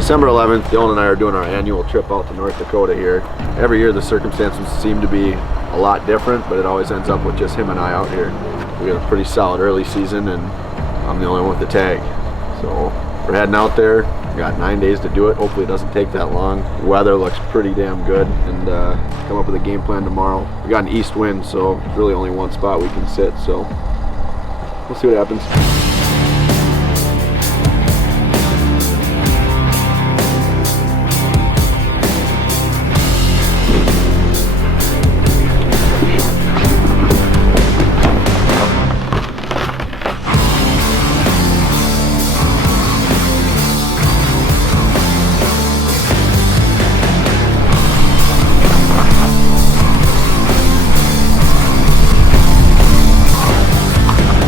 December 11th, Dylan and I are doing our annual trip out to North Dakota here. Every year the circumstances seem to be a lot different, but it always ends up with just him and I out here. We got a pretty solid early season, and I'm the only one with the tag. So we're heading out there. We got 9 days to do it. Hopefully it doesn't take that long. The weather looks pretty damn good, and come up with a game plan tomorrow. We got an east wind, so really only one spot we can sit, so we'll see what happens.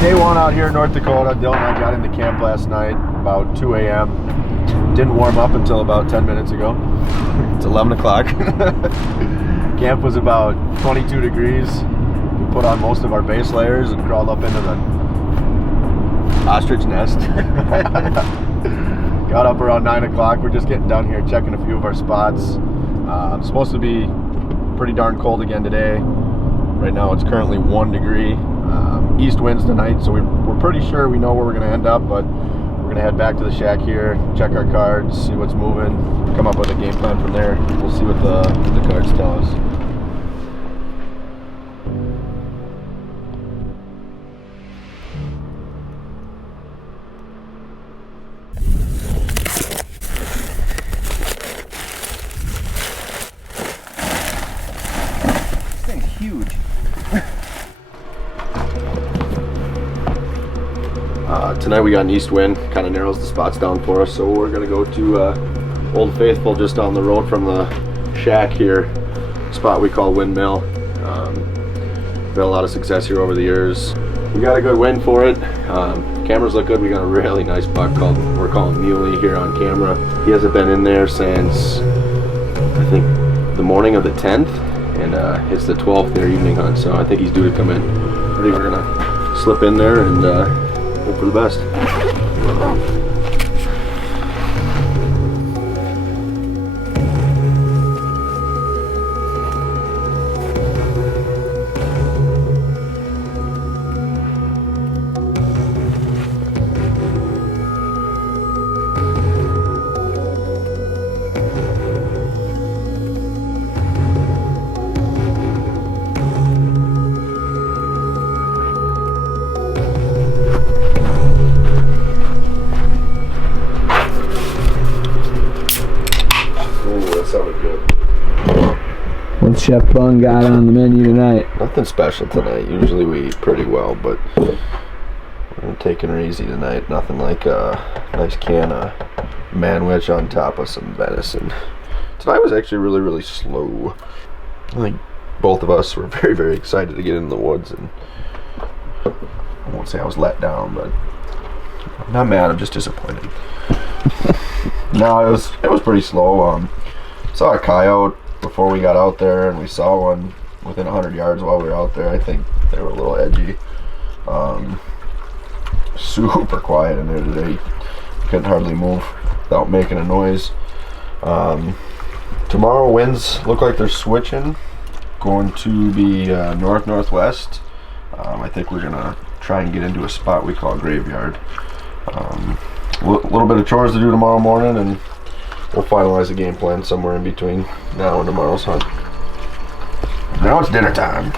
Day one out here in North Dakota. Dylan and I got into camp last night about 2 a.m. Didn't warm up until about 10 minutes ago. It's 11 o'clock. Camp was about 22 degrees. We put on most of our base layers and crawled up into the ostrich nest. Got up around 9 o'clock. We're just getting down here checking a few of our spots. It's supposed to be pretty darn cold again today. Right now it's currently 1 degree. East winds tonight, so we're pretty sure we know where we're going to end up, but we're going to head back to the shack here, check our cards, see what's moving, come up with a game plan from there. We'll see what the cards tell us. This thing's huge. Tonight we got an east wind, kind of narrows the spots down for us, so we're going to go to Old Faithful just down the road from the shack here, spot we call Windmill. We've had a lot of success here over the years. We got a good wind for it. Cameras look good. We got a really nice buck we're calling Muley here on camera. He hasn't been in there since I think the morning of the 10th, and it's the 12th their evening hunt, so I think he's due to come in. I think we're going to slip in there and hope for the best. What's Chef Bung got on the menu tonight? Nothing special tonight. Usually we eat pretty well, but we're taking her easy tonight. Nothing like a nice can of manwich on top of some venison. Tonight was actually really, really slow. I think both of us were very, very excited to get into the woods, and I won't say I was let down, but I'm not mad. I'm just disappointed. No, it was pretty slow. Saw a coyote before we got out there, and we saw one within 100 yards while we were out there. I think they were a little edgy. Super quiet in there today. Couldn't hardly move without making a noise. Tomorrow winds look like they're switching, going to be north-northwest. I think we're gonna try and get into a spot we call Graveyard. A little bit of chores to do tomorrow morning, and we'll finalize a game plan somewhere in between now and tomorrow's hunt. Now it's dinner time.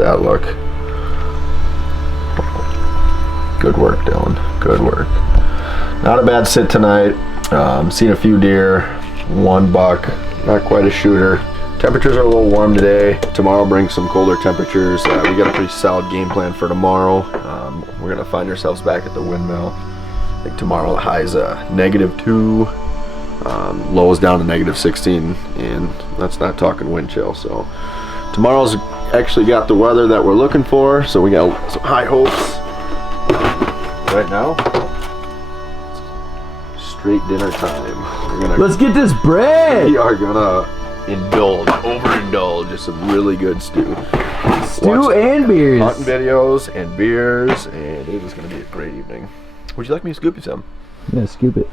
that look? Good work, Dylan. Good work. Not a bad sit tonight. Seen a few deer, 1 buck, not quite a shooter. Temperatures are a little warm today. Tomorrow brings some colder temperatures. We got a pretty solid game plan for tomorrow. We're gonna find ourselves back at the windmill. I think tomorrow the high's -2, lows down to -16, and that's not talking wind chill. So tomorrow's actually got the weather that we're looking for, so we got some high hopes. Right now, straight dinner time. Let's get this bread. We are gonna overindulge in some really good stew. Stew and beers. Hunting videos and beers, and it is gonna be a great evening. Would you like me to scoop you some? Yeah, scoop it.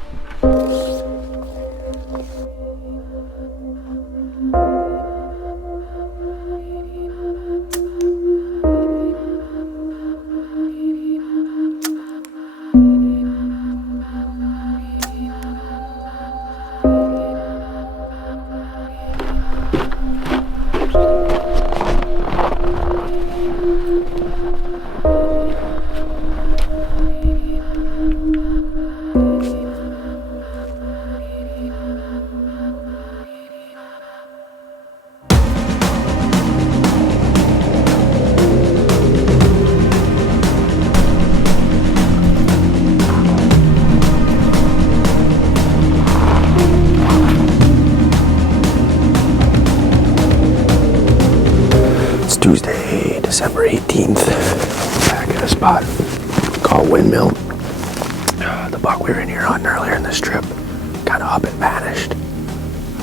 Tuesday, December 18th. Back at a spot called Windmill. The buck we were in here hunting earlier in this trip kind of up and vanished.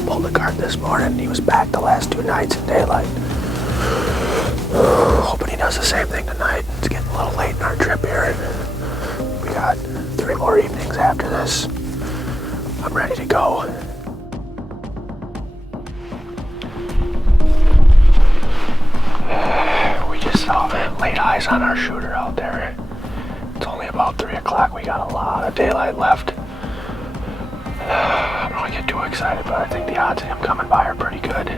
Pulled the cart this morning. He was back the last 2 nights in daylight. Hoping he does the same thing tonight. It's getting a little late in our trip here. We got 3 more evenings after this. I'm ready to go. Late eyes on our shooter out there. It's only about 3 o'clock. We got a lot of daylight left. I don't want to get too excited, but I think the odds of him coming by are pretty good.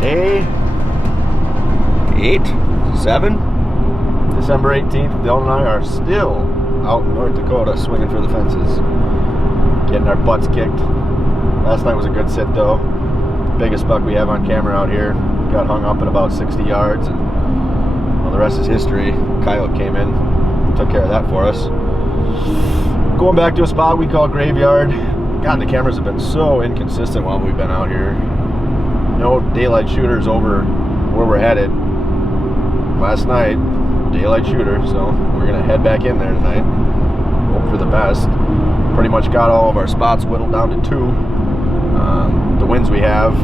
Day 8, 7, December 18th. Dylan and I are still out in North Dakota swinging for the fences, getting our butts kicked. Last night was a good sit though. Biggest buck we have on camera out here. Got hung up at about 60 yards, and well, the rest is history. Coyote came in, took care of that for us. Going back to a spot we call Graveyard. God, the cameras have been so inconsistent while we've been out here. No daylight shooters over where we're headed. Last night, daylight shooter, so we're gonna head back in there tonight. Hope for the best. Pretty much got all of our spots whittled down to 2. The winds we have,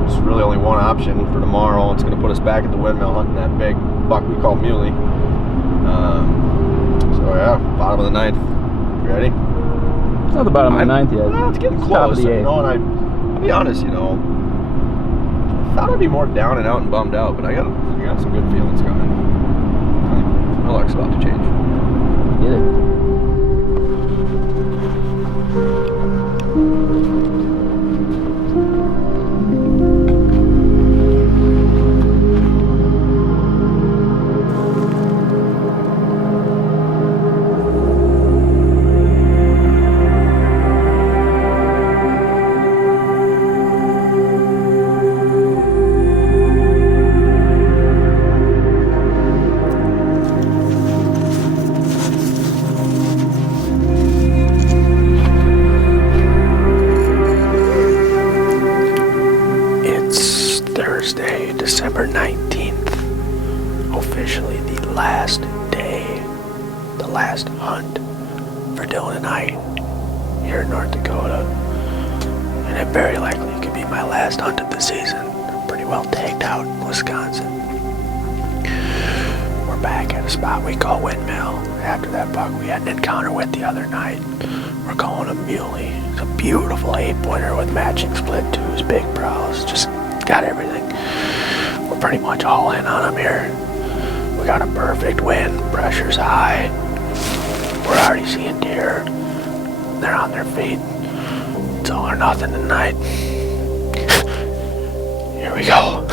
there's really only one option for tomorrow. It's gonna put us back at the windmill hunting that big buck we call muley. So yeah, bottom of the 9th. You ready? It's not the bottom of the 9th yet. No, it's getting Top close. of the 8th. You know, and I'll be honest, you know, thought I'd be more down and out and bummed out, but I got some good feelings coming. My luck's about to change. Get it. last hunt for Dylan and I here in North Dakota. And it very likely could be my last hunt of the season. I'm pretty well tagged out in Wisconsin. We're back at a spot we call Windmill. After that buck we had an encounter with the other night. We're calling him Muley. It's a beautiful 8-pointer with matching split twos, big brows, just got everything. We're pretty much all in on him here. We got a perfect wind, pressure's high. We're already seeing deer. They're on their feet. It's all or nothing tonight. Here we go.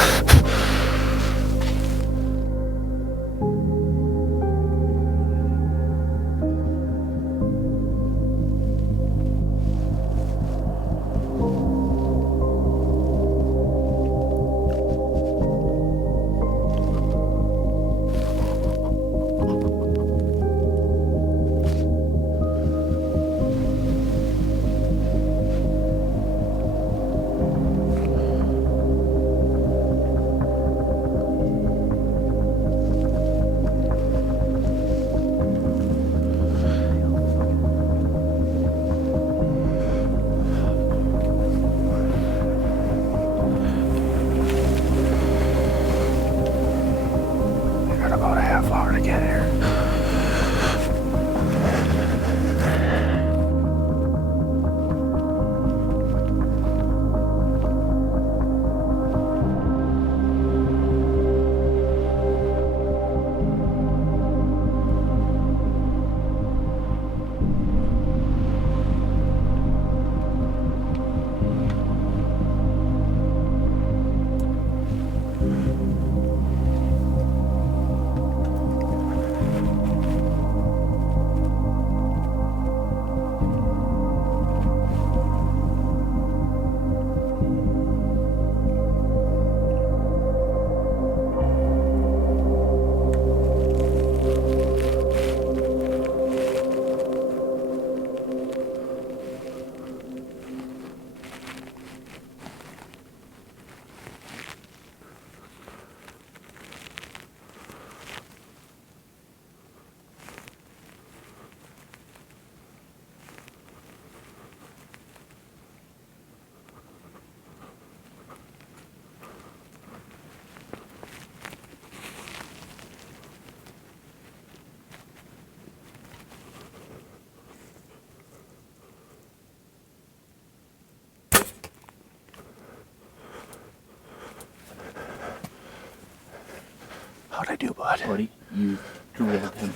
How'd I do, bud? Buddy, you drilled him.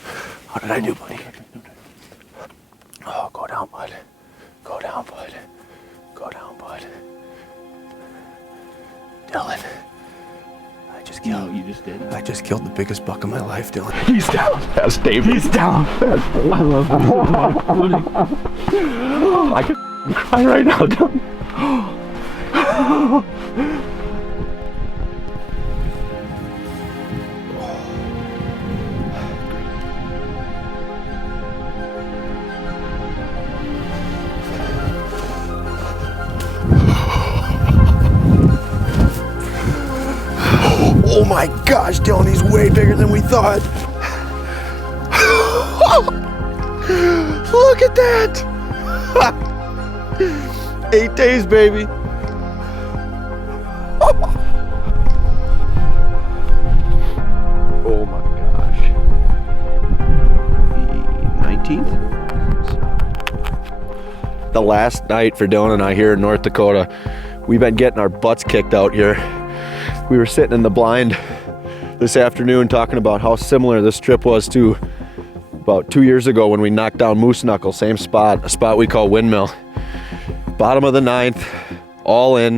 How did I do, buddy? Oh, go down, bud. Go down, bud. Go down, bud. Dylan. You just did. I just killed the biggest buck of my life, Dylan. He's down. That's David. He's down. I love him. I could cry right now, Dylan. Oh my gosh, Dylan, he's way bigger than we thought. Look at that. 8 days, baby. Oh my gosh. The 19th? The last night for Dylan and I here in North Dakota. We've been getting our butts kicked out here. We were sitting in the blind this afternoon talking about how similar this trip was to about 2 years ago when we knocked down Moose Knuckle, same spot, a spot we call Windmill. Bottom of the 9th, all in.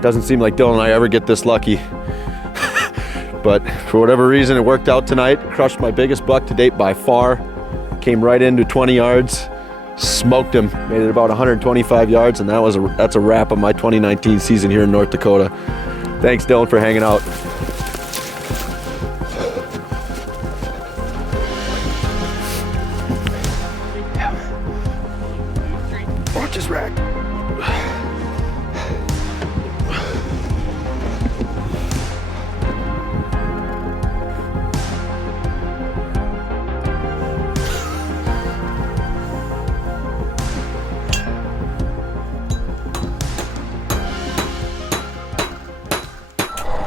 Doesn't seem like Dylan and I ever get this lucky. But for whatever reason, it worked out tonight. Crushed my biggest buck to date by far. Came right into 20 yards. Smoked him, made it about 125 yards, and that's a wrap of my 2019 season here in North Dakota. Thanks, Dylan, for hanging out. Watch his rack.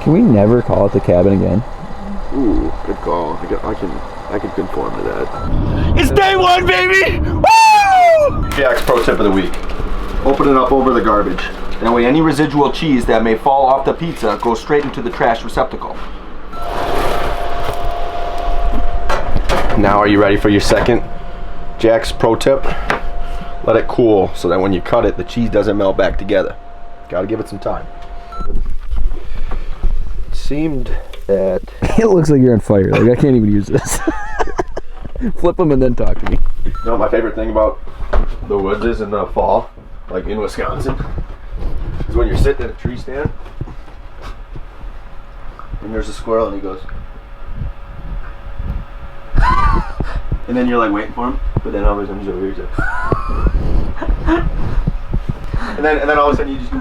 Can we never call it the cabin again? Ooh, good call. I can conform to that. It's day one, baby! Woo! Jack's pro tip of the week. Open it up over the garbage. That way any residual cheese that may fall off the pizza goes straight into the trash receptacle. Now are you ready for your second? Jack's pro tip. Let it cool so that when you cut it, the cheese doesn't melt back together. Gotta give it some time. It seemed that... It looks like you're on fire. Like, I can't even use this. Flip them and then talk to me. You know what my favorite thing about the woods is in the fall, like in Wisconsin, is when you're sitting at a tree stand and there's a squirrel and he goes, and then you're like waiting for him, but then all of a sudden he's over here, he's like, and then all of a sudden you just go,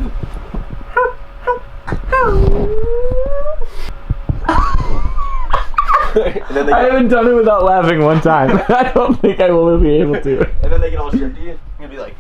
and then I haven't done it without laughing one time. I don't think I will be able to. and then they get all shifty and you'll be like,